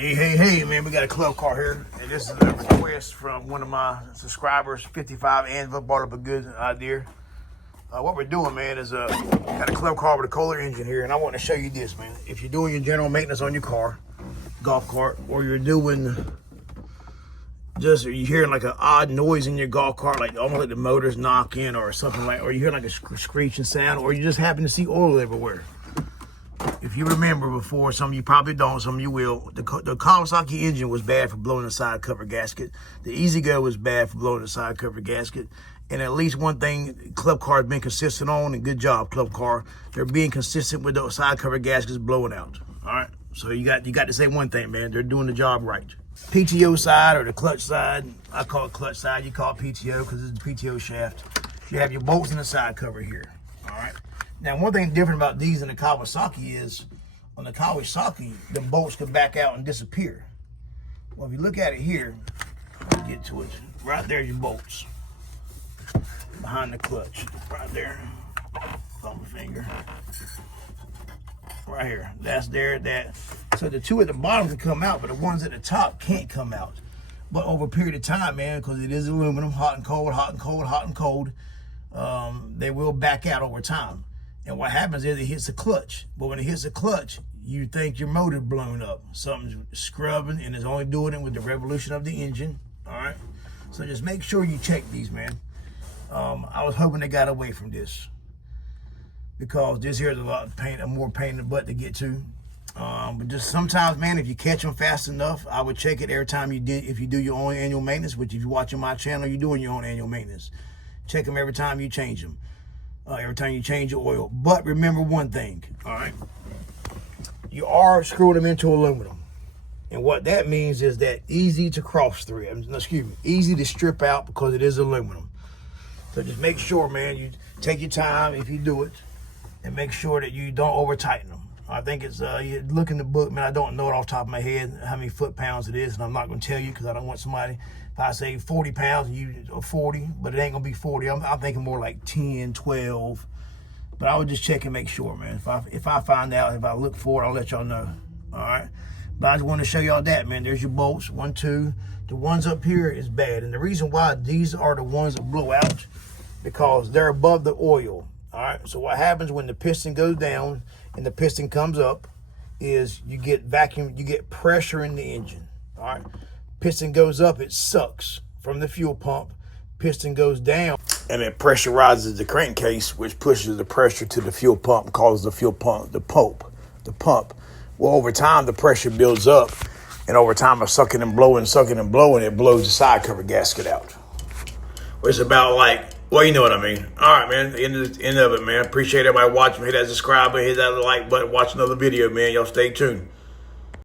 Hey, man, we got a club car here. And this is a request from one of my subscribers, 55 Anvil, brought up a good idea. What we're doing, man, is got a club car with a Kohler engine here, and I want to show you this, man. If you're doing your general maintenance on your car, golf cart, or you're doing you're hearing like an odd noise in your golf cart, like almost like the motor's knocking or something like, or you hear like a screeching sound, or you just happen to see oil everywhere. If you remember before, some of you probably don't, some of you will, the Kawasaki engine was bad for blowing the side cover gasket. The Easy Go was bad for blowing the side cover gasket. And at least one thing Club Car has been consistent on, and good job, Club Car. They're being consistent with those side cover gaskets blowing out. All right, so you got to say one thing, man. They're doing the job right. PTO side or the clutch side, I call it clutch side. You call it PTO because it's the PTO shaft. You have your bolts in the side cover here. All right. Now, one thing different about these and the Kawasaki is, on the Kawasaki, the bolts can back out and disappear. Well, if you look at it here, let me get to it. Right there's your bolts. Behind the clutch. Right there. Thumb finger. Right here. That's there. So the two at the bottom can come out, but the ones at the top can't come out. But over a period of time, man, because it is aluminum, hot and cold, hot and cold, hot and cold, they will back out over time. And what happens is it hits the clutch. But when it hits the clutch, you think your motor's blown up. Something's scrubbing, and it's only doing it with the revolution of the engine. All right? So just make sure you check these, man. I was hoping they got away from this, because this here is a lot of pain, more pain in the butt to get to. But just sometimes, man, if you catch them fast enough, I would check it every time if you do your own annual maintenance, which if you're watching my channel, you're doing your own annual maintenance. Check them every time you change them. Every time you change your oil. But remember one thing, all right? You are screwing them into aluminum. And what that means is that easy to cross thread, easy to strip out because it is aluminum. So just make sure, man, you take your time if you do it, and make sure that you don't over tighten them. I think it's, you look in the book, man, I don't know it off the top of my head how many foot-pounds it is, and I'm not going to tell you because I don't want somebody, if I say 40 pounds, you 40, but it ain't going to be 40. I'm thinking more like 10, 12. But I would just check and make sure, man. If I find out, if I look for it, I'll let y'all know. All right? But I just want to show y'all that, man. There's your bolts, 1, 2. The ones up here is bad. And the reason why these are the ones that blow out, because they're above the oil. All right? So what happens when the piston goes down and the piston comes up is you get vacuum, you get pressure in the engine. All right? Piston goes up, it sucks from the fuel pump. Piston goes down, and it pressurizes the crankcase, which pushes the pressure to the fuel pump, causes the fuel pump, the pump. Well, over time, the pressure builds up, and over time of sucking and blowing, it blows the side cover gasket out. It's about like, well, you know what I mean. All right, man, end of it, man. Appreciate everybody watching. Hit that subscribe button, hit that like button, watch another video, man. Y'all stay tuned.